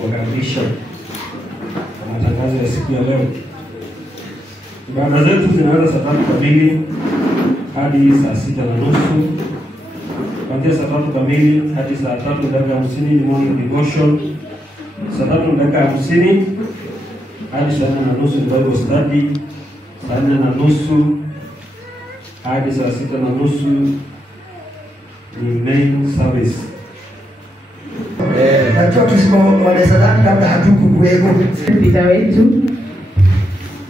kuwakaribisha kwa matangazo ya siku ya leo. Ibada zetu zinaanza saa 3 kamili hadi saa 6:30. Kuanzia saa 3 kamili hadi saa 3:50 ni morning devotion. Saa 3:50 hadi saa 4:30 ni Bible study. Saa 4:30 hadi saa 6:30 ni main service. Najua tusipoelezana kabla hatukukuweko. Pita wetu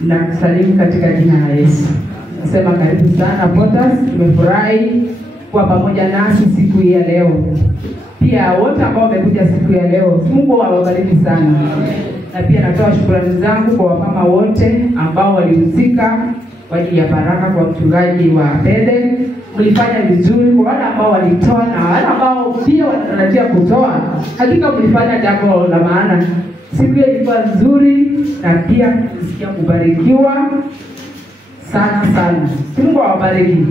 na kusalimu katika jina la Yesu. Nasema karibu sana Potters, tumefurahi kuwa pamoja nasi siku hii ya leo. Pia wote ambao wamekuja siku ya leo, Mungu awabariki sana. na pia natoa shukrani zangu kwa wamama wote ambao walihusika kwa ajili ya baraka kwa mchungaji wa Bede. Mlifanya vizuri. Kwa wale ambao walitoa na wale ambao pia wanatarajia kutoa, hakika mlifanya jambo la maana. Siku hiyo ilikuwa nzuri na pia nisikia kubarikiwa sana sana. Mungu awabariki.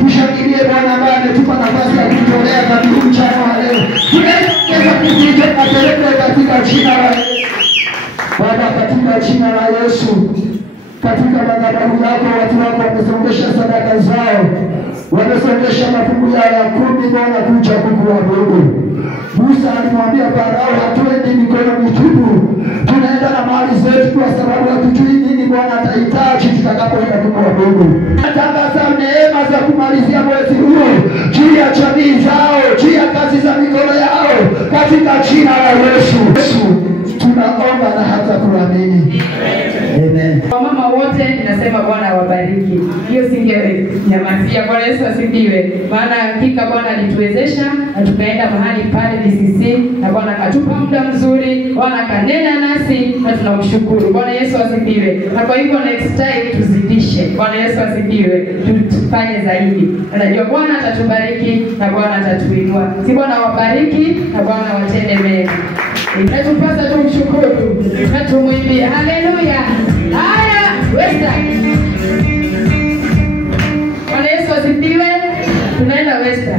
Tushangilie Bwana ambaye ametupa nafasi ya kutolea dhabihu mchana wa leo. Tunaweza kuzije napeleke katika jina la Yesu. Baba, katika jina la Yesu, katika madhabahu yako watu wako wamesongesha sadaka zao, wamesongesha mafungu yao ya 10 Bwana kuja kukuabudu. Musa alimwambia Farao, hatuendi mikono mitupu, tunaenda na mali zetu kwa sababu hatujui nini Bwana atahitaji tutakapoenda kukuabudu. Natangaza neema za kumalizia mwezi huu juu ya jamii zao, juu ya kazi za mikono yao, katika jina la Yesu. Tunaomba na hata kuamini. Amen. Kwa mama wote ninasema Bwana awabariki. Hiyo singenyamazia. Bwana Yesu asifiwe. Maana hakika Bwana alituwezesha na tukaenda mahali pale DCC na Bwana akatupa muda mzuri, Bwana kanena nasi na tunamshukuru. Bwana Yesu asifiwe. Na kwa hivyo next time tuzidishe. Bwana Yesu asifiwe. Tufanye zaidi. Najua Bwana atatubariki na Bwana atatuinua. Si Bwana awabariki na Bwana watende mema. Natupasa tumshukuru na tumwimbie. Haleluya. Haya, Westa. Bwana Yesu asifiwe. Tunaenda Westa.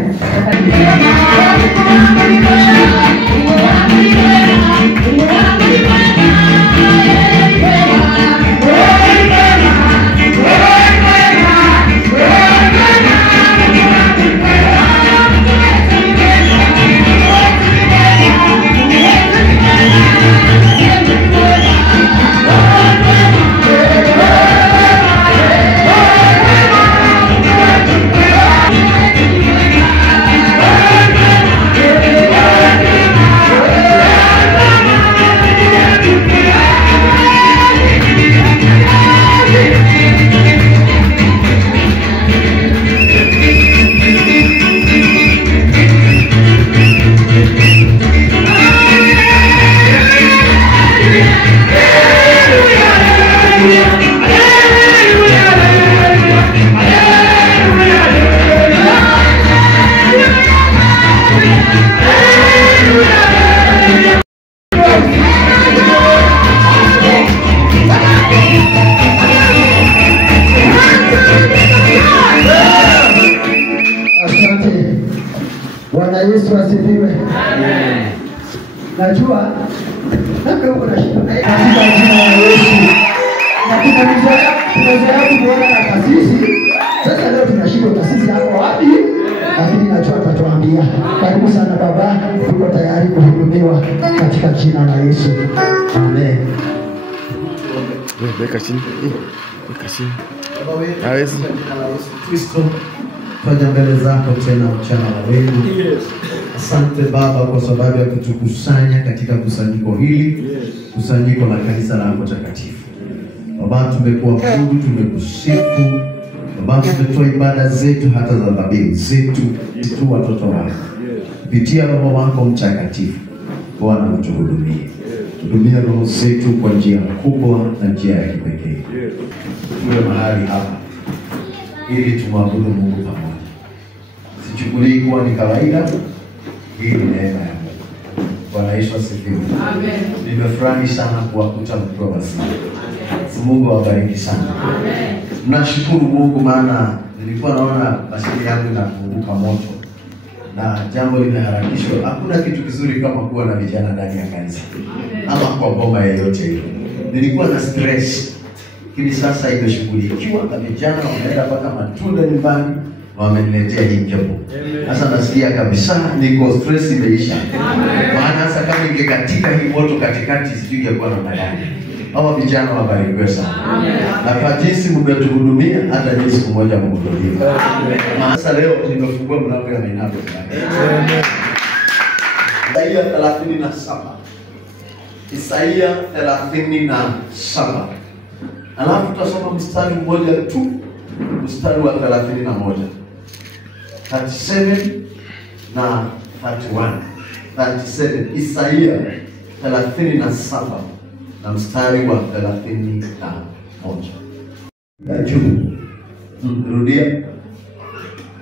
Bwana Yesu asifiwe. Amen. Najua labda uko na shida katika jina la Yesu. Na tunazoea kuona na kasisi. Sasa leo tunashika kasisi hapo wapi? Lakini najua atatuambia. Karibu sana baba, tuko tayari kuhudumiwa katika jina la Yesu. Amen. Weka chini. Weka chini. Baba wetu, katika jina la Yesu Kristo, twaja mbele zako tena mchana wa leo. Asante Baba kwa sababu ya kutukusanya katika kusanyiko hili, kusanyiko la kanisa lako takatifu. Baba, tumekuabudu, tumekusifu. Baba, tumetoa ibada zetu hata za dhabihu zetu tu watoto wako. Kupitia Roho wako Mtakatifu, Bwana utuhudumie. Hudumia roho zetu kwa njia kubwa na njia ya kipekee. Tuwe mahali hapa ili tumwabudu Mungu pamoja. Sichukulii kuwa ni kawaida, hii ni neema ya Mungu. Bwana Yesu asifiwe. Amen. Nimefurahi sana kuwakuta mkiwa wazima. Mungu awabariki sana. Amen. Nashukuru Mungu maana nilikuwa naona bashiri yangu inafunguka moto. Na jambo limeharakishwa. Hakuna kitu kizuri kama kuwa na vijana ndani ya kanisa. Ama kwa bomba yoyote hiyo. Nilikuwa na stress. Lakini sasa imeshughulikiwa na vijana wameenda mpaka matunda nyumbani wameniletea hii jambo. Sasa nasikia kabisa niko stress imeisha. Maana sasa kama ingekatika hii moto katikati singekuwa na madhara. Hawa vijana wabarikiwe sana. Na kwa jinsi mmetuhudumia hata ni siku moja mhudumie. Sasa leo nimefungua mlango ya Mainabo. Amen. Isaia 37. Isaia 37. Alafu tutasoma mstari mmoja tu, mstari wa 31. 37 na 31. 37 Isaia 37 na mstari wa 31. Ya juu. Rudia.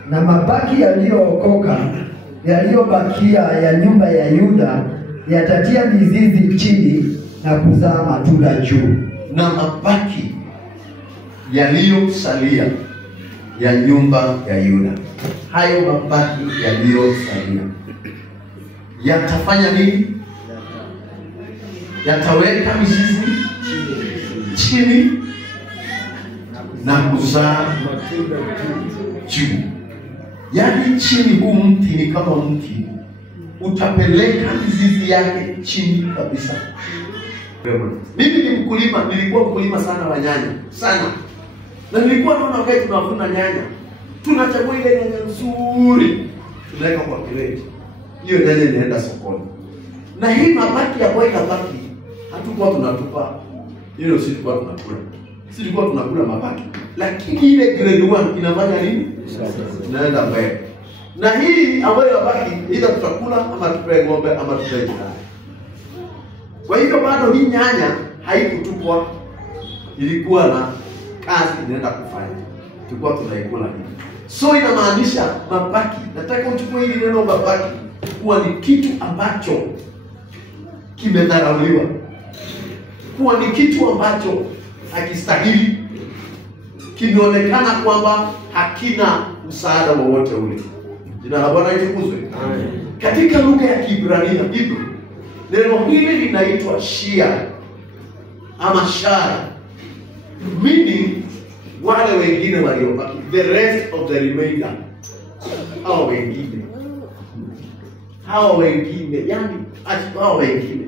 Na mabaki yaliyookoka yaliyobakia ya nyumba ya Yuda yatatia mizizi chini na kuzaa matunda juu. Na mabaki yaliyosalia ya nyumba ya Yuda, hayo mabaki yaliyosalia yatafanya nini? Yataweka mizizi chini na kuzaa matunda juu. Yaani chini, huu mti ni kama mti, utapeleka mizizi yake chini kabisa. Mimi ni mkulima, nilikuwa mkulima sana wa nyanya sana, na nilikuwa naona wakati tunavuna nyanya, tunachagua ile nyanya nzuri, tunaweka kwa kreti, hiyo nyanya inaenda sokoni. Na hii mabaki ya boy mabaki hatukuwa tunatupa, ile sisi tulikuwa tunakula, sisi tulikuwa tunakula mabaki, lakini ile grade 1 inafanya nini? Inaenda mbele. Na hii ambayo mabaki either tutakula ama tupe ng'ombe ama tupe jirani. Kwa hivyo bado hii nyanya haikutupwa, ilikuwa na kazi inaenda kufanya, tulikuwa tunaikula hivi. So inamaanisha mabaki, nataka uchukue hili neno mabaki kuwa ni kitu ambacho kimedharauliwa, kuwa ni kitu ambacho hakistahili, kimeonekana kwamba hakina msaada wowote ule. Jina la Bwana litukuzwe. Amen. Katika lugha ya Kiebrania Hebrew, neno hili linaitwa shia ama shara, meaning wale wengine waliobaki, the rest of the remainder. Hao wengine, yani hao wengine.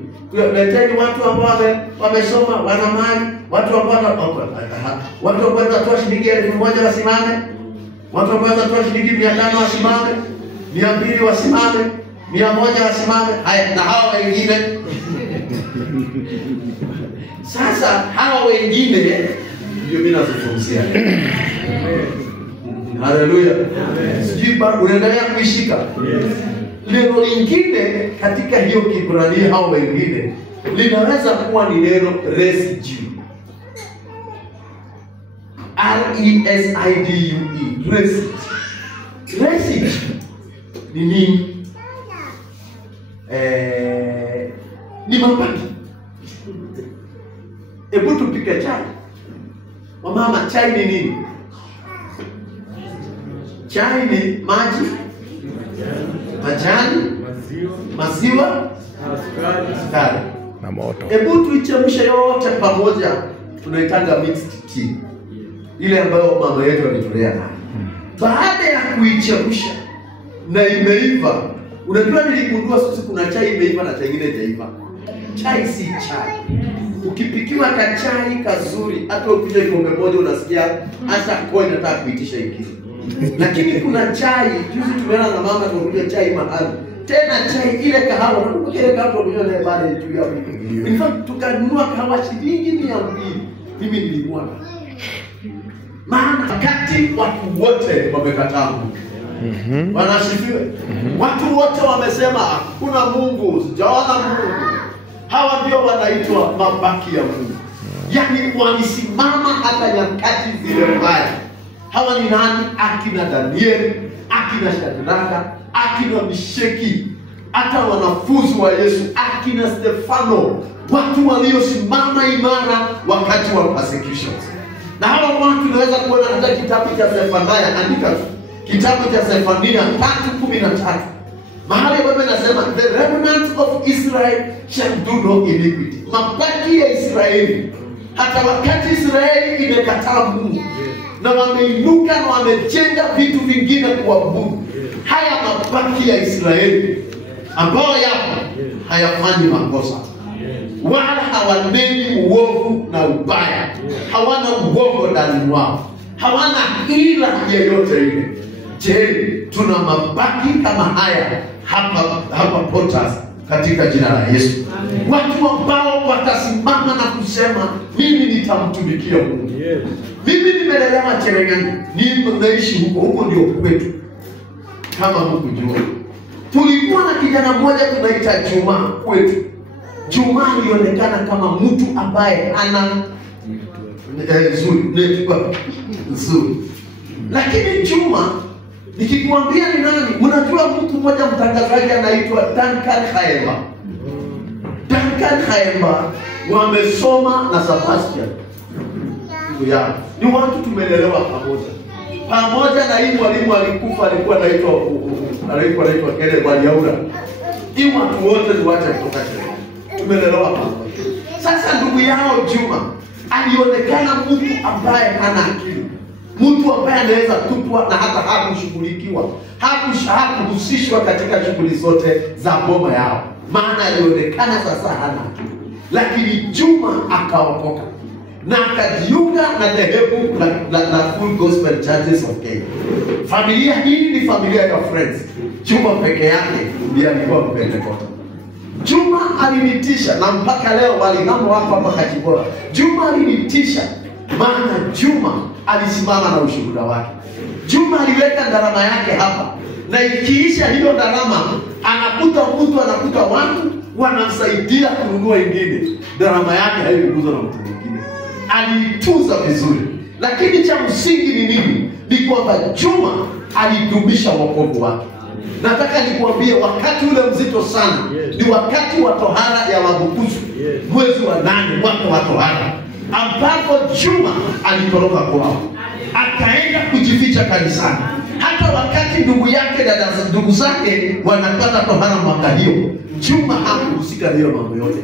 Leteni watu ambao wamesoma, wana mali, watu ambao wanatoa shilingi 1000 wasimame, watu ambao wanatoa shilingi 500 wasimame, 200 wasimame, 100 wasimame. Haya, na hao wengine sasa, hao wengine ndio mimi nazungumzia. Haleluya. Sijiba unaendelea kuishika. Yes. Neno lingine katika hiyo Kiebrania hao wengine linaweza kuwa ni neno residue. R-E-S-I-D-U-E. Residue. Residue ni nini? Ni mabaki. Hebu tupike chai. Mama, chai ni nini? Chai ni maji, majani, maziwa, sukari na moto. Hebu tuichemshe yote pamoja, tunaitanga mixed tea, ile ambayo mama yetu alitulea nayo. Baada ya kuichemsha na imeiva, unajua niligundua sisi kuna chai imeiva na chai nyingine haijaiva. Chai si chai. Ukipikiwa kachai kazuri, hata ukija kikombe moja unasikia hata kwa inataka kuitisha ingine. Lakini kuna chai, juzi tumeona na mama tunakuja chai mahali. Tena chai ile kahawa, unakumbuka ile kahawa tuliona baada ya juu ya wiki. In fact tukanunua kahawa shilingi 200. Mimi nilimwona. Maana wakati watu wote wamekataa Mungu. Wanasifiwe. Watu wote wamesema hakuna Mungu, sijaona Mungu. Hawa ndio wanaitwa mabaki ya Mungu. Yaani walisimama hata nyakati zile mbaya. Hawa ni nani? Akina Danieli, akina Shadraka, akina Meshaki, hata wanafunzi wa Yesu, akina Stefano, watu waliosimama imara wakati wa persecutions. Na hawa watu tunaweza kuona hata kitabu cha Zefania, andika kitabu cha Zefania 3:13. Mahali Biblia inasema the remnant of Israel shall do no iniquity. Mabaki ya Israeli, hata wakati Israeli imekataa Mungu na wameinuka na wamejenga vitu vingine kuabudu, haya mabaki ya Israeli ambao yapo hayafanyi makosa, wala hawaneni uovu na ubaya, hawana uovu ndani mwao, hawana ila yeyote ile. Je, tuna mabaki kama haya hapa Potas katika jina la Yesu. Amen. Watu ambao watasimama na kusema mimi nitamtumikia Mungu. Yes. Mimi nimelelewa Cherengani, nimeishi huko ndio kwetu. Kama mkujua, tulikuwa na kijana mmoja tunaita Juma kwetu. Juma alionekana kama mtu ambaye ana nzuri. Lakini Juma, nikikwambia ni nani, unajua mtu mmoja mtangazaji anaitwa Duncan Khaemba. Duncan Khaemba wamesoma na Sebastian. Ya, ni watu tumelelewa pamoja na hii mwalimu alikufa, alikuwa anaitwa Kele Waliaura. Hii watu wote ni watu kutoka Kenya. Tumelelewa pamoja. Sasa ndugu yao Juma alionekana mtu ambaye hana akili. Mtu ambaye anaweza tupwa na hata hakushughulikiwa. Hakuhusishwa katika shughuli zote za boma yao. Maana alionekana sasa hana akili. Lakini Juma akaokoka na akajiunga na dhehebu la Full Gospel Churches of Kenya. Familia hii ni familia ya Friends. Juma peke yake ndiye alikuwa Pentecost. Juma alinitisha na mpaka leo walihamu hapa Kachibora. Juma alinitisha maana Juma alisimama na ushuhuda wake. Juma aliweka gharama yake hapa, na ikiisha hiyo gharama anakuta watu wanamsaidia kununua ingine. Gharama yake haikuguzwa na mtu mwingine. Aliituza vizuri. Lakini cha msingi ni nini? Ni kwamba Juma alidumisha wokovu wake. Nataka nikuambie wakati ule mzito sana, ni wakati wa tohara ya Wabukusu. Mwezi wa 8 mwaka wa tohara, ambapo Juma alitoroka kwao akaenda kujificha kanisani. Hata wakati ndugu zake wanapata tohara mwaka hiyo, Juma hakuhusika na hiyo mambo yote.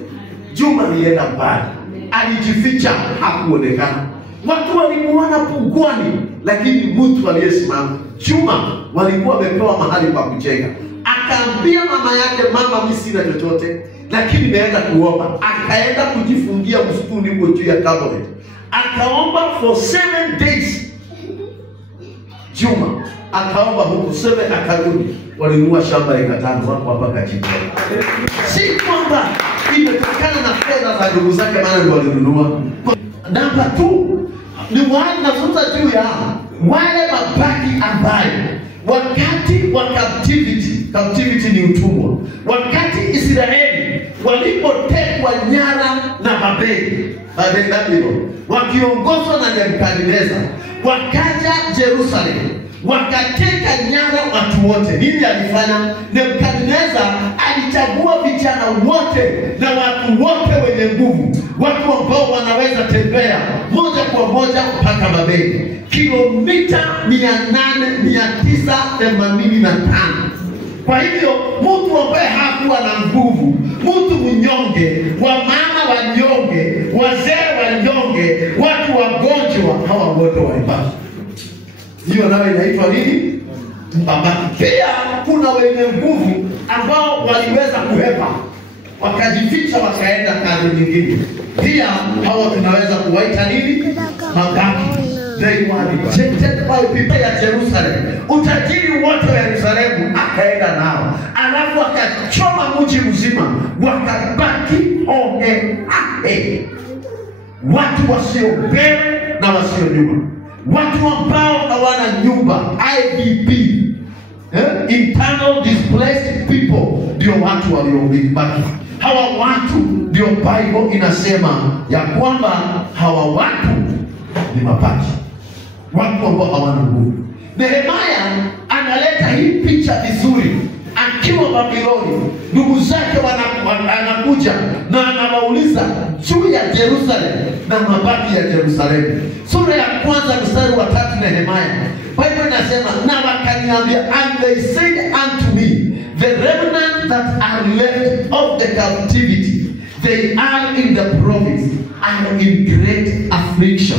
Juma alienda mbali, alijificha, hakuonekana. Watu walimuona pungwani, lakini mtu aliyesimama. Juma walikuwa wamepewa mahali pa kujenga. Akaambia mama yake, mama mimi sina chochote, lakini naenda kuomba. Akaenda kujifungia msituni huko juu ya Cabinet. Akaomba for 7 days. Juma akaomba huko 7, akarudi. Walinunua shamba eka 5 wako hapa Kachibora. Si kwamba imetokana na fedha za ndugu zake, maana ndio walinunua. Namba 2 ni wale nafuta juu ya wale mabaki ambayo wakati wa captivity ni utumwa. Wakati Israeli walipotekwa nyara na Babeli wakiongozwa na Nebukadneza, wakaja Jerusalem, wakateka nyara watu wote. Nini alifanya? Nebukadneza alichagua vijana wote na watu wote wenye nguvu, watu ambao wanaweza tembea moja kwa moja mpaka Babeli, kilomita 985. Kwa hivyo mtu ambaye hakuwa na nguvu, mtu mnyonge, wamama wanyonge, wazee wanyonge, watu wagonjwa, hawa wote waibaki. Hiyo nayo inaitwa nini? Mbabaki. Pia kuna wenye nguvu ambao waliweza kuhepa, wakajificha, wakaenda kazi nyingine. Pia hawa tunaweza kuwaita nini? Mabaki. They were rejected by people ya Jerusalem. Utajiri wote wa Yerusalemu akaenda nao, alafu akachoma mji mzima, wakabaki watu wasio mbele na wasio nyuma, watu ambao hawana nyumba, IDP, internal displaced people, ndio watu waliobaki. Hawa watu ndio Bible inasema ya kwamba hawa watu ni mabaki, watu ambao hawana nguvu. Nehemia analeta hii picha vizuri. Akiwa Babiloni, ndugu zake anakuja na anawauliza juu ya Jerusalem na mabaki ya Jerusalem. Sura ya 1 mstari wa 3 Nehemia, Bible inasema, na wakaniambia, and they said unto me, the remnant that are left of the captivity, they are in the province, and in great affliction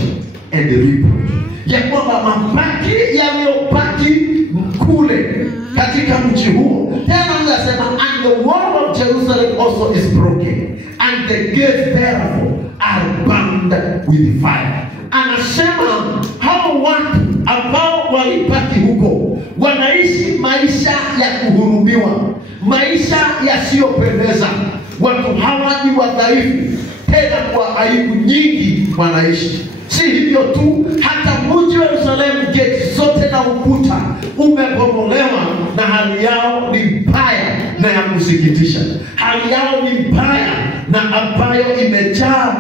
and reproach. Ya kwamba mabaki yaliyobaki kule katika mji huo, tena anasema, and the wall of Jerusalem also is broken, and the gates therefore are burned with fire. Anasema hao watu ambao walibaki huko iko. Wanaishi maisha ya kuhurumiwa, maisha yasiyopendeza. Watu hawa ni wadhaifu, tena kwa aibu nyingi wanaishi. Si hivyo tu, hata mji wa Yerusalemu geti zote na ukuta umebomolewa, na hali yao ni mbaya na ya kusikitisha. Hali yao ni mbaya na ambayo imejaa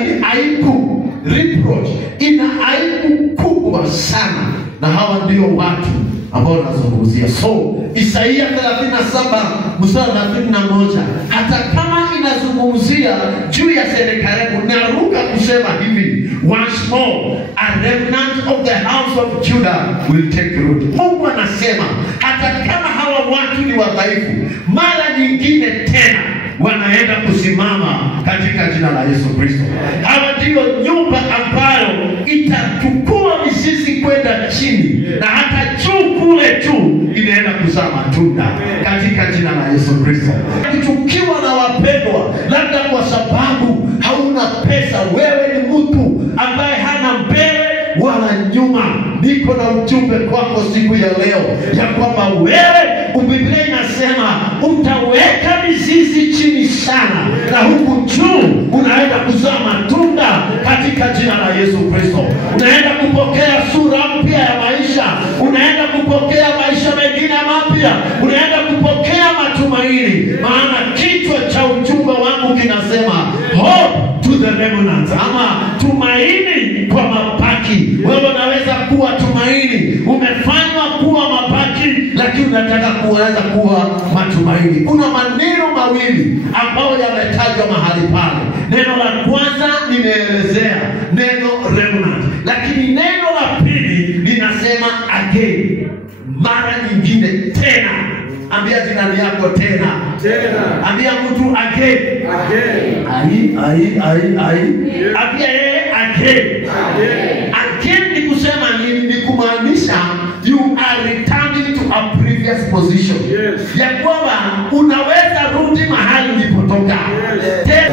nini? Aibu, reproach. Ina aibu kubwa sana, na hawa ndio watu ambao nazungumzia. So Isaia 37 mstari 31, hata kama inazungumzia juu ya Senakeribu, naruka kusema hivi, once more a remnant of the house of Judah will take root. Mungu anasema hata kama hawa watu ni wadhaifu, mara nyingine tena wanaenda kusimama katika jina la Yesu Kristo. Hawa ndio nyumba ambayo itachukua mizizi kwenda chini, na hata juu kule juu inaenda kuzaa matunda katika jina la Yesu Kristo. Ukichukiwa na wapendwa, labda kwa sababu hauna pesa, wewe ni mtu ambaye hana mbele wala nyuma, niko na ujumbe kwako siku ya leo ya kwamba wewe, Biblia inasema utaweka mizizi chini sana, na huku juu unaenda kuzaa matunda katika jina la Yesu Kristo. Unaenda kupokea sura mpya ya maisha, unaenda kupokea maisha mengine mapya, unaenda kupokea matumaini. Maana kichwa cha ujumbe wangu kinasema hope to the remnant, ama tumaini kwa mabaki. Wewe unaweza kuwa tumaini, umefanywa kuwa mabaki, lakini unataka kuweza kuwa matumaini. Kuna maneno mawili ambayo yametajwa mahali pale. Neno la kwanza nimeelezea neno remnant, lakini neno la pili linasema again, mara nyingine tena. Ambia jirani yako tena. Tena. Ambia mtu again. Again. Ambia yeye again. Again ni kusema nini? Ni kumaanisha you are returning to a previous position. Yes. Ya kwamba unaweza rudi mahali ulipotoka. Yes.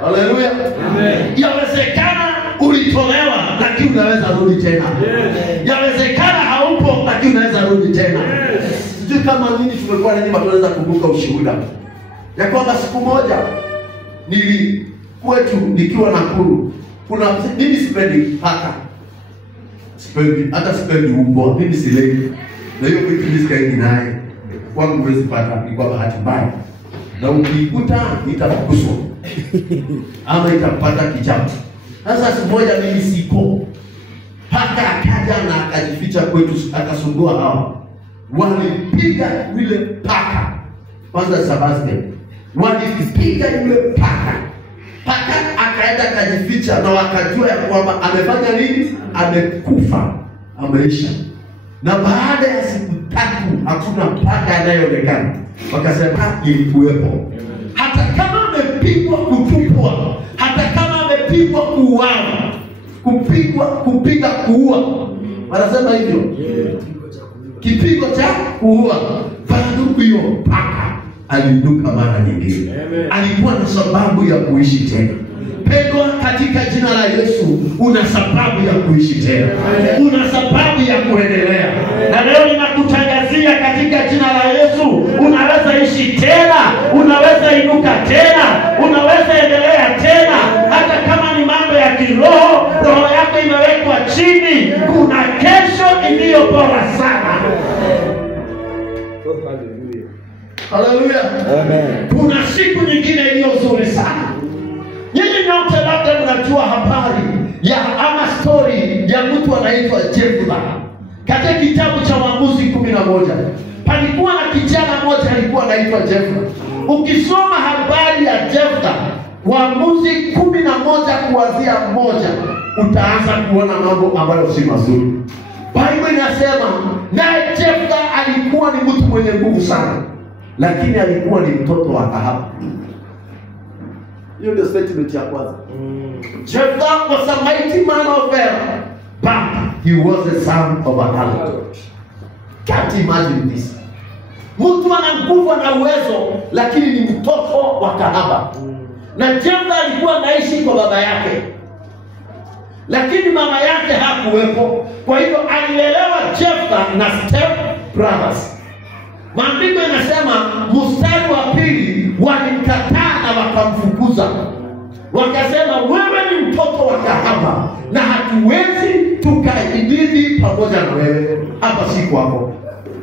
Haleluya. Amen. Yawezekana ulitolewa, lakini unaweza rudi tena. Yes. Yawezekana haupo, lakini unaweza rudi tena. Yes. Sijui kama nini tumekuwa na nyumba tunaweza kukumbuka ushuhuda ya kwamba siku moja kwetu nikiwa Nakuru, kuna mimi sipendi paka, sipendi umbwa, mimi silei, na hiyo kitu nisikaidi naye kwangu huwezi pata, ni kwa bahati mbaya, na ukikuta itafukuzwa ama itapata kichapo. Sasa siku moja mimi siko, paka akaja na akajificha kwetu, akasumbua hao. Walipiga yule paka kwanza Sebastian, walipiga yule paka akaenda akajificha, na wakajua ya kwamba amefanya nini, amekufa, ameisha. Na baada ya siku 3 hakuna paka anayeonekana, wakasema ilikuwepo. Hata kama amepigwa kutupwa, hata kama amepigwa kuuawa, kupiga kuua, wanasema hivyo, kipigo cha kuua, bado hiyo paka aliinuka mara nyingine. Alikuwa na sababu ya kuishi tena. Pendwa, katika jina la Yesu, una sababu ya kuishi tena, una sababu ya kuendelea. Na leo ninakutangazia katika jina la Yesu, unaweza ishi tena, unaweza inuka tena, unaweza endelea tena. Hata kama ni mambo ya kiroho, roho yako imewekwa chini, kuna kesho iliyo bora sana. Haleluya. Amen. Kuna siku nyingine iliyo nzuri sana. Nyinyi nyote labda mnajua habari ya ama story ya mtu anaitwa Jephthah. Katika kitabu cha Waamuzi 11, palikuwa na kijana mmoja alikuwa anaitwa Jephthah. Ukisoma habari ya Jephthah, Waamuzi 11 kuanzia 1, utaanza kuona mambo ambayo si mazuri. Biblia inasema naye Jephthah alikuwa ni mtu mwenye nguvu sana, lakini alikuwa ni mtoto wa kahaba. Hiyo ndio statement ya kwanza. Jephthah was a mighty man of valor, but he was the son of a harlot. Can't imagine this. Mtu ana nguvu na uwezo, lakini ni mtoto wa kahaba. Na Jephthah alikuwa anaishi kwa baba yake. lakini mama yake hakuwepo. Kwa hivyo alilelewa Jephthah na step brothers. Maandiko yanasema mstari wa pili, walimkataa na wakamfukuza, wakasema wewe ni mtoto wa kahaba na hatuwezi tukaididi pamoja na wewe, hapa si kwako,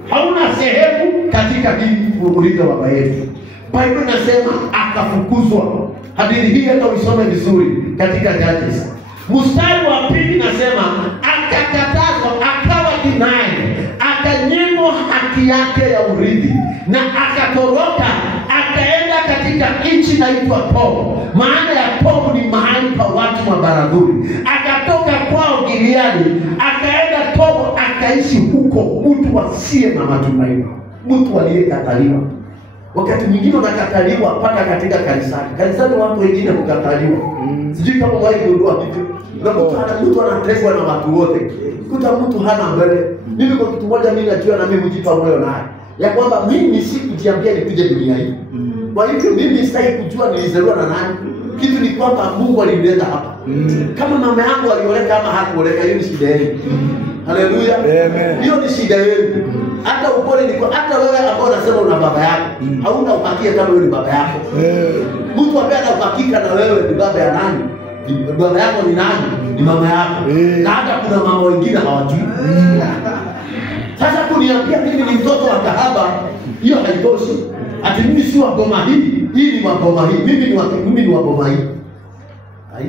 hauna sehemu katika hii urithi wa baba yetu. Biblia inasema akafukuzwa. Hadithi hii hata usome vizuri katika Judges. Mstari wa pili nasema akakatazwa, akawa denied, akanyimwa haki yake ya urithi na akatoroka, akaenda katika nchi inaitwa Tobu. Maana ya Tobu ni mahali pa watu mabaradhuri. Akatoka kwao Gileadi, akaenda Tobu, akaishi huko, mtu asiye na matumaini, mtu aliyekataliwa. Wakati mwingine unakataliwa mpaka katika kanisani. Kanisani watu wengine kukataliwa. Sijui kama wao ndio hivyo. Mtu anategwa na watu wote. Kuta mtu hana mbele. Mimi kwa kitu moja mimi najua na mimi hujipa moyo naye. Ya kwamba mimi si kujiambia nikuje dunia hii. Kwa hivyo mimi sitaki kujua nilizaliwa na nani. Kitu ni kwamba Mungu alinileta hapa. Kama mama yangu alioleka ama hakuoleka, hiyo ni shida yenu. Haleluya. Amen. Hiyo ni shida yenu. Hata upole ni kwa hata wewe ambao unasema una baba yako, hauna uhakika kama wewe ni baba yako. Mtu ambaye ana uhakika na wewe ni baba ya nani? Baba yako ni nani? Ni mama yako. Na hata kuna mama wengine hawajui. Sasa kuniambia mimi ni mtoto wa kahaba, hiyo haitoshi. Ati mimi si wa boma hii, hii ni wa boma hii. Mimi ni wa boma hii. Hai.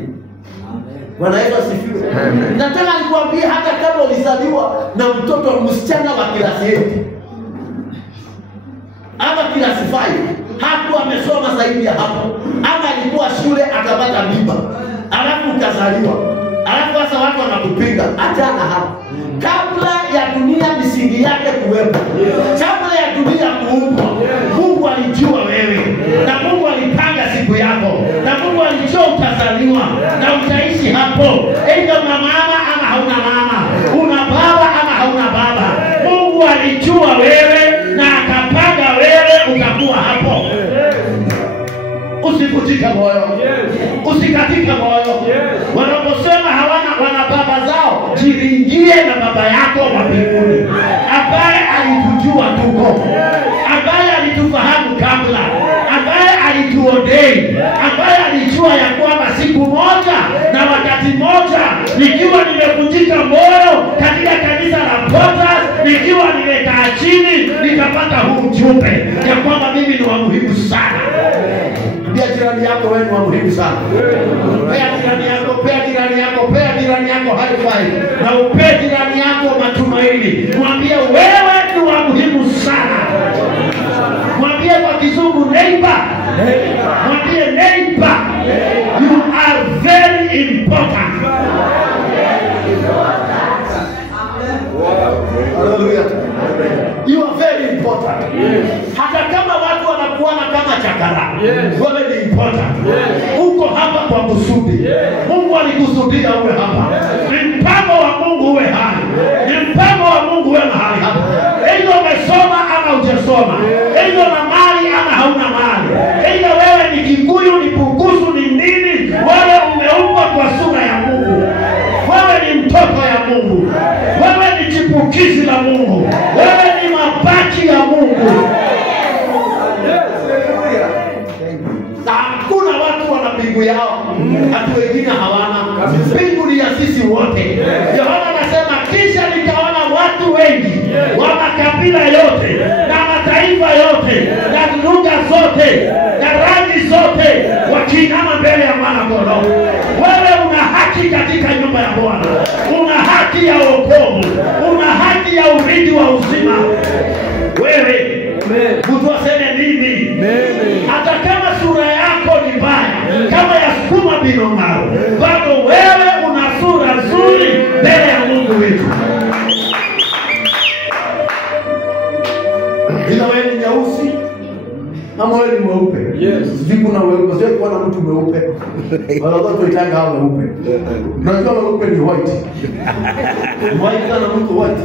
Bwana Yesu asifiwe. Nataka nikwambie hata kama ulizaliwa na mtoto msichana wa kilasi 8 ama kilasi 5, hapo amesoma zaidi ya hapo, ama alikuwa shule akapata mimba, alafu ukazaliwa, alafu sasa watu wanakupinga, achana hapo. Kabla ya dunia misingi yake kuwepo, kabla ya dunia kuumbwa, Mungu alijua wewe, na Mungu alipanga siku yako, na Mungu alijua utazaliwa na utaishi hapo. Aidha una mama ama hauna mama, una baba ama hauna baba, Mungu alijua wewe na akapanga wewe utakuwa hapo. Usivunjike moyo, usikatika moyo. Wanaposema hawana wana baba zao, jiringie na baba yako wa mbinguni, ambaye alitujua tuko, ambaye alitufahamu kabla, ambaye alituordain, ambaye alijua ya kwamba siku moja na wakati moja nikiwa nimevunjika moyo katika kanisa la Potters, nikiwa nimekaa chini nikapata huu ujumbe ya kwamba mimi ni wa muhimu sana. Pia jirani yako wewe ni wa muhimu sana. Pea jirani yako high five. Na upe jirani yako matumaini. Mwambie wewe ni wa muhimu sana. Mwambie kwa kizungu neighbor. Mwambie neighbor. You are very important. Hallelujah. You are very important. Hata kama watu wanakuona kama chakara, wewe ni important. Uko hapa kwa kusudi. Mungu alikusudia uwe hapa. Ni mpango wa Mungu uwe hai. Ni mpango wa Mungu uwe mahali hapa. Aidha umesoma ama hujasoma. Aidha una mali ama hauna mali. Aidha wewe ni Kikuyu, ni Bukusu, ni nini, wewe umeumbwa kwa sura ya Mungu. Wewe ni mtoto ya Mungu. Wewe ni chipukizi la Mungu. Wewe ni mabaki ya Mungu. Na hakuna watu wana mbingu yao, hatu wengine hawana. Mbingu ni ya sisi wote. Yohana anasema kisha nikaona watu wengi wa makabila yote na mataifa yote na lugha zote na rangi zote wakiinama mbele ya mwana kondoo. Wewe una haki katika nyumba ya Bwana. Una haki ya wokovu. Una haki ya urithi wa uzima. Wewe mtu aseme nini? Hata kama sura yako ni mbaya kama ya sukuma binongao, bado wewe una sura nzuri mbele ya Mungu wetu. Ila wewe ni nyeusi ama wewe ni mweupe? Sijui kuna weupe, sio kuna mtu mweupe. Wala watu waitanga hao weupe. Unajua weupe ni white. White kana mtu white.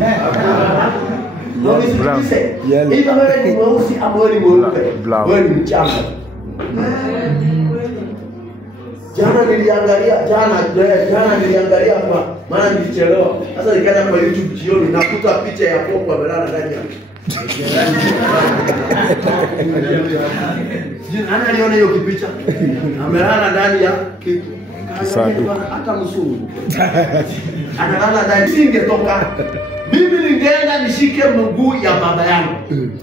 Ndio nisikise. Ila wewe ni mweusi ama wewe ni mweupe? Wewe ni mchanga. Jana niliangalia hapa, maana nilichelewa. Sasa nikaenda kwa YouTube jioni nakuta picha ya Popo amelala ndani ya. Ana aliona hiyo kipicha. Amelala ndani ya hata msuru. Analala ndani, singetoka. Mimi ningeenda nishike mguu ya baba yangu.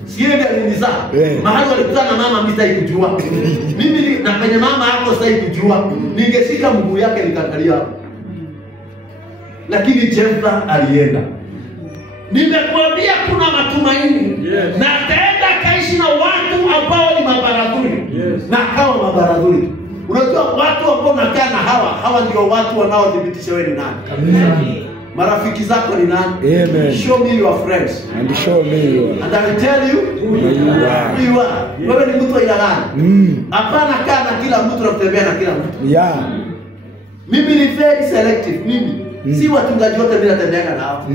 Siende alinizaa. Mahali walikutana na mama mimi kujua. Mimi na kwenye mama hapo sasa kujua. Ningeshika mguu yake nikakalia hapo. Lakini Jephthah alienda. Nimekuambia kuna matumaini. Na ataenda kaishi na watu ambao ni mabaradhuri. Na akawa mabaradhuri. Unajua watu ambao nakaa na hawa ndio watu wanaodhibitisha wewe ni nani. Marafiki zako ni nani? Amen. Show me your friends. And show me your. And I will tell you who you are. Wewe ni mtu aina gani? Hapana kaa na kila mtu na kutembea na kila mtu. Yeah. Mimi ni very selective. Mimi si wachungaji wote bila tembea nao.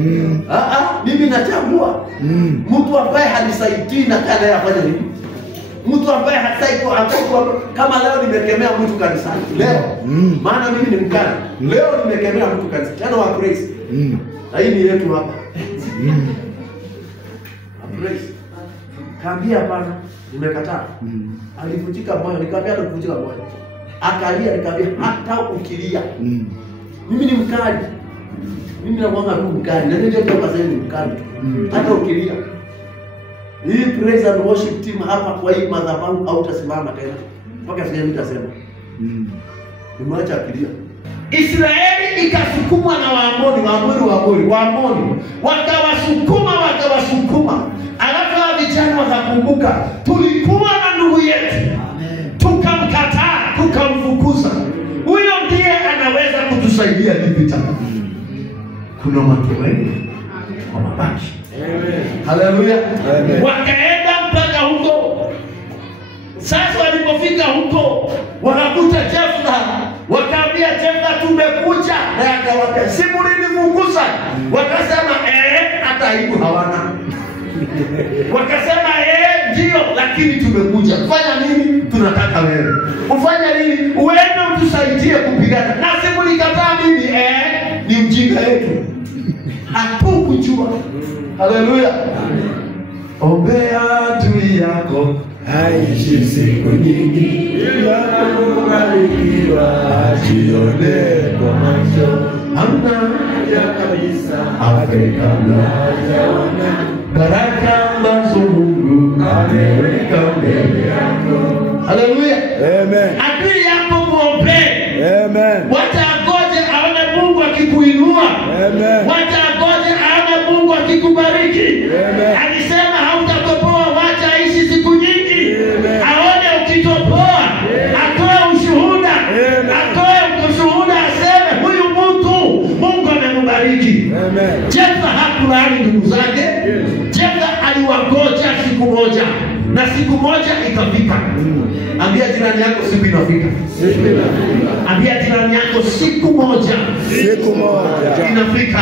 Mimi nachagua. Mtu ambaye hanisaidii na kana yeye afanye nini? Mtu ambaye hataiko kama leo nimekemea mtu kanisani. Leo maana mimi ni mkali. Leo nimekemea mtu kanisani. Jana wa praise. Na hii ni yetu hapa. Praise. Kaambia hapana, nimekataa. Alivunjika moyo, nikamwambia atakuvunjika moyo. Akalia nikamwambia hata ukilia. Mimi ni mkali. Mimi na mwanga tu mkali. Na ndio kwa sababu ni mkali. Hata ukilia. Hii praise and worship team hapa kwa hii madhabahu hautasimama tena. Mpaka sasa nitasema. Nimeacha akilia. Israeli ikasukumwa na Waamoni. Wakawasukuma. Alafu vijana wakakumbuka, tulikuwa na ndugu yetu. Tukamkataa, tukamfukuza. Huyo ndiye anaweza kutusaidia hivi vita. Kuna matumaini kwa mabaki. Haleluya. Wakaenda mpaka huko. Sasa walipofika huko, wakakuta Jephthah. Wakaambia Jephthah tumekuja. Na akawapa simu nilifunguza. Wakasema hata aibu hawana. Wakasema ndio lakini tumekuja. Fanya nini? Tunataka wewe. Ufanye nini? Uende utusaidie kupigana. Na simu nikataa mimi ni mjinga yetu. Hatukujua. Haleluya. Ombea adui yako aishi siku nyingi, kubarikiwa jione kwa macho. Hamna haja kabisa Afrika mnajaona baraka ambazo Mungu ameweka mbele yako. Haleluya. Amen. Adui yako muombe. Amen. Wacha ngoje aone Mungu akikuinua. Amen. Wacha ngoje aone Mungu akikubariki. Amen. Alisema hautatoboa, wacha aishi siku nyingi. Amen. Aone ukitoboa, atoe ushuhuda. Atoe ushuhuda aseme huyu mtu Mungu amembariki. Amen. Jephthah hakulaani ndugu zake. Jephthah aliwagoja siku moja. Na siku moja ikafika. Ambia jirani yako siku inafika. Ambia jirani yako siku moja. Inafika.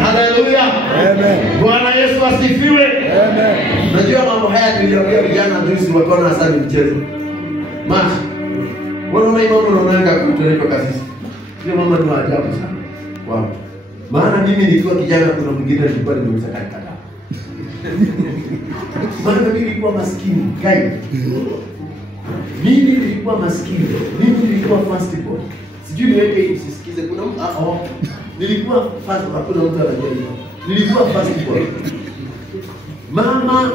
Haleluya. Amen. Bwana Yesu asifiwe. Amen. Najua mambo haya niliongea vijana juzi wakaona sana mchezo. Maana wanaona mambo unaonanga kutolewa kasisi. Hiyo mama ni ajabu sana. Wow. Maana mimi nikiwa kijana kuna mwingine alikuwa nimemsakata. Maana mimi nilikuwa maskini, kai. Mimi nilikuwa maskini. Mimi nilikuwa fast boy. Sijui niweke hii sisikize kuna nilikuwa fast, hakuna mtu anajua. Nilikuwa fast boy. Mama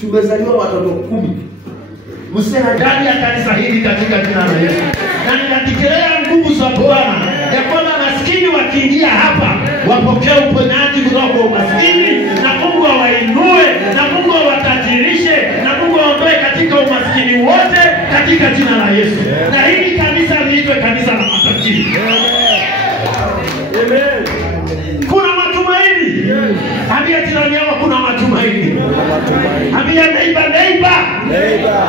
tumezaliwa watoto 10. Msema ndani ya kanisa hili katika jina la Yesu. Na ninatikelea nguvu za Bwana ya kwamba maskini wakiingia hapa wapokee uponyaji kutoka kwa umaskini, na Mungu awainue, na Mungu awatajirishe, na Mungu aondoe katika umaskini wote katika jina la Yesu. Na hili kanisa liitwe kanisa la matajiri. Amen. Kuna matumaini. Ambia jirani yako kuna matumaini. Ambia neighbor.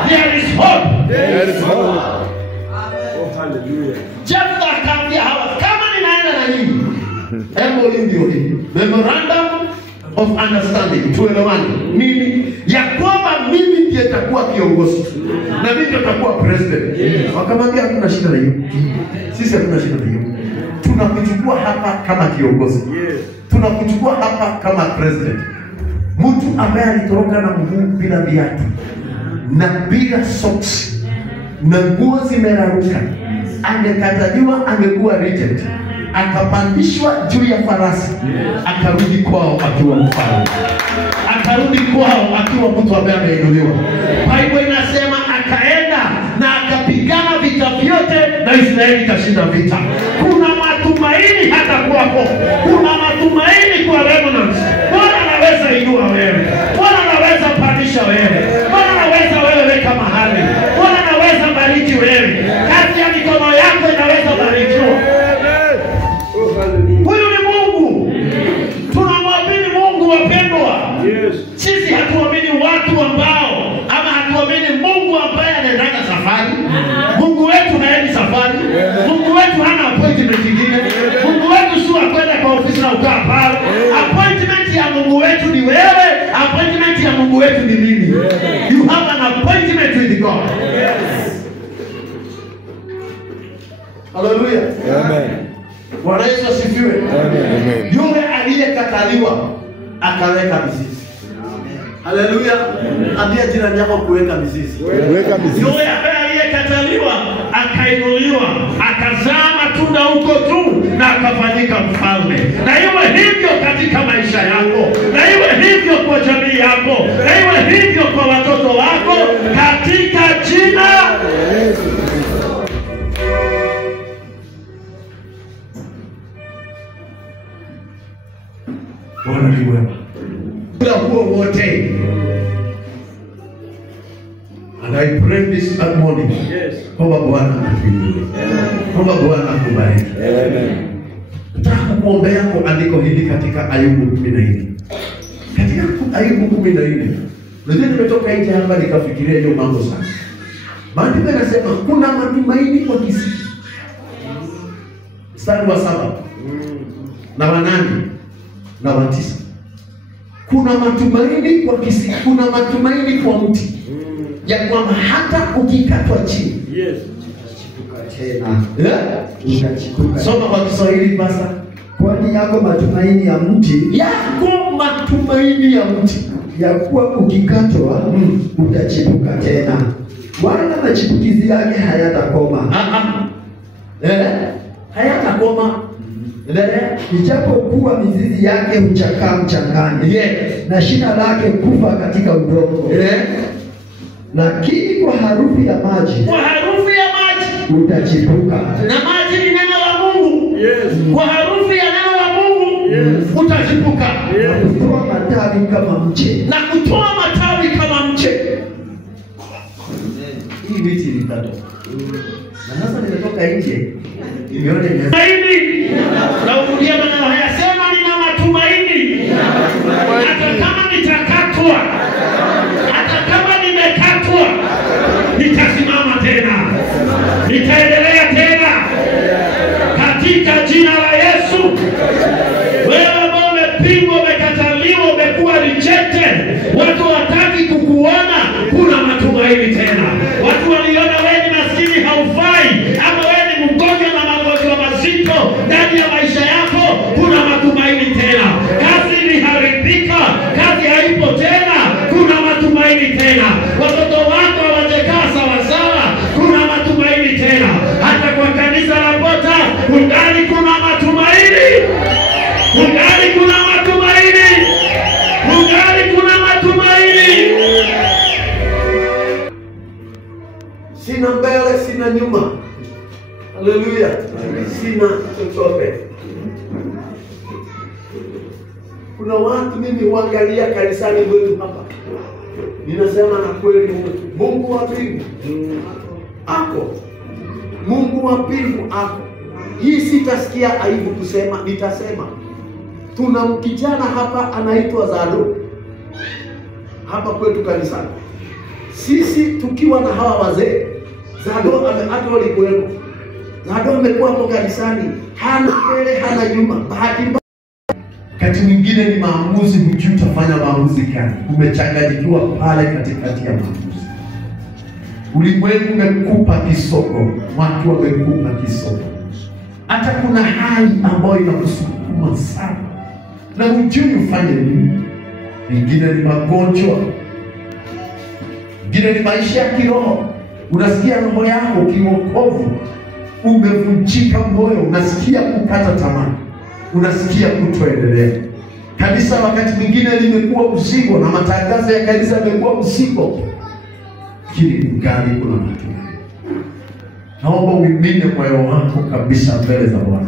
There is hope. There is hope. Oh, hallelujah. Jephthah akaambia hawa kama ninaenda na nyinyi. MOU ndio hii. Memorandum of understanding. Tuelewane nini? Ya kwamba mimi ndiye nitakuwa kiongozi na mimi ndiye nitakuwa president. Wakamwambia hatuna shida na hiyo. Sisi hatuna shida na hiyo. Tunakuchukua hapa kama kiongozi. Tunakuchukua hapa kama president. Mtu ambaye alitoroka na mguu bila viatu na bila socks na nguo zimeraruka, angekataliwa, angekuwa reject, akapandishwa juu ya farasi, akarudi kwao akiwa mfalme, akarudi kwao akiwa mtu ambaye ameinuliwa. Biblia inasema akaenda na akapigana vita vyote na Israeli ikashinda vita. Kuna matumaini hata kwako, kuna matumaini kwa remnants. Bwana anaweza inua wewe, Bwana anaweza pandisha wewe, Bwana anaweza wewe weka mahali, Bwana anaweza bariki wewe, kazi ya mikono yako inaweza barikiwa. Huyu ni Mungu. Tunamwamini Mungu, wapendwa. Sisi hatuamini watu ambao, ama hatuamini Mungu ambaye anaendanga safari. Mungu wetu haendi safari. Mungu wetu hana appointment nyingine. Mungu wetu sio akwenda kwa ofisi na ukaa pale. Appointment ya Mungu wetu ni wewe, appointment ya Mungu wetu ni mimi. You have an appointment with God. Hallelujah. Amen. Bwana Yesu asifiwe. Amen. Yule aliyekataliwa akaweka mizizi. Haleluya. Ambia jirani yako kuweka mizizi. Weka mizizi. Yule ambaye aliyekataliwa akainuliwa, akazaa matunda huko tu na akafanyika mfalme. Na iwe hivyo katika maisha yako, na iwe hivyo kwa jamii yako, na iwe hivyo kwa watoto wako, katika jina Bwana ni mwema. Bila huo wote. And I pray this morning. Yes. Kwamba Bwana atuinue. Kwamba Bwana akubariki. Amen. Nataka kuombea kwa andiko hili katika Ayubu 14. Katika Ayubu 14. Ndio nimetoka nje hapa nikafikiria hiyo mambo sana. Maandiko yanasema kuna matumaini kwa kisi. Mstari wa 7 na wa 8 na wa 9. Kuna matumaini kwa kisi, kuna matumaini kwa mti. Ya kwamba hata ukikatwa chini, Yes. Tena unachipuka. Soma kwa Kiswahili basa. Kwani yako matumaini ya mti, Yako matumaini ya mti, ya kuwa ukikatwa utachipuka tena, wala machipukizi yake hayatakoma. Hayatakoma. Ijapokuwa mizizi yake huchakaa mchangani, na shina lake kufa katika udongo, lakini kwa harufu ya maji, Kwa harufu ya maji, utachipuka. na maji ni neno la Mungu. Yes. Kwa harufu ya neno la Mungu utachipuka. Na kutoa matawi kama mche. Na kutoa matawi kama mche. Hii miti ilitatoka. Na sasa nimetoka nje. Nimeona matumaini. Na urudia maneno haya, sema nina matumaini. Hata kama nitakatwa, hata kama nimekatwa, nitasimama tena. Nitaendelea tena. Katika jina la Yesu. Wewe ambao umepigwa, umekataliwa, umekuwa rejected, watu wataki kukuona, kuna matumaini tena. Watu waliona wewe ni maskini, haufai, ama wewe ni mgonjwa na magonjwa mazito ndani ya maisha yako, kuna matumaini tena. Kazi iliharibika, kazi haipo tena, kuna matumaini tena. Watoto wako hawajakaa sawa sawa, kuna matumaini tena. Hata kwa kanisa la Bota kungali kuna matumaini. Kungali kuna matumaini. Kungali kuna matumaini. Sina mbele, sina nyuma. Haleluya. Sina chochote. Kuna watu mimi huangalia kanisani wetu hapa, ninasema na kweli, Mungu wa mbingu ako. Mungu wa mbingu ako. Hii sitasikia aibu kusema, nitasema. Tuna kijana hapa anaitwa Zado hapa kwetu kanisani. Sisi tukiwa na hawa wazee, Zado hata walikuwepo. Zado amekuwa hapo kanisani, hana mbele hana nyuma. Bahati mbaya Wakati mwingine ni maamuzi, hujui utafanya maamuzi gani. Umechanganyikiwa pale katikati ya maamuzi. Ulimwengu umekupa kisogo, watu wamekupa kisogo. Hata kuna hali ambayo inakusukuma sana na hujui ufanye nini. Mengine ni magonjwa, mengine ni maisha ya kiroho. Unasikia roho yako kiwokovu umevunjika moyo, unasikia kukata tamaa, unasikia kutoendelea. Kanisa wakati mwingine limekuwa mzigo, na matangazo ya kanisa yamekuwa mzigo, lakini kungali kuna matumaini. Naomba uimine moyo wako kabisa mbele za Bwana.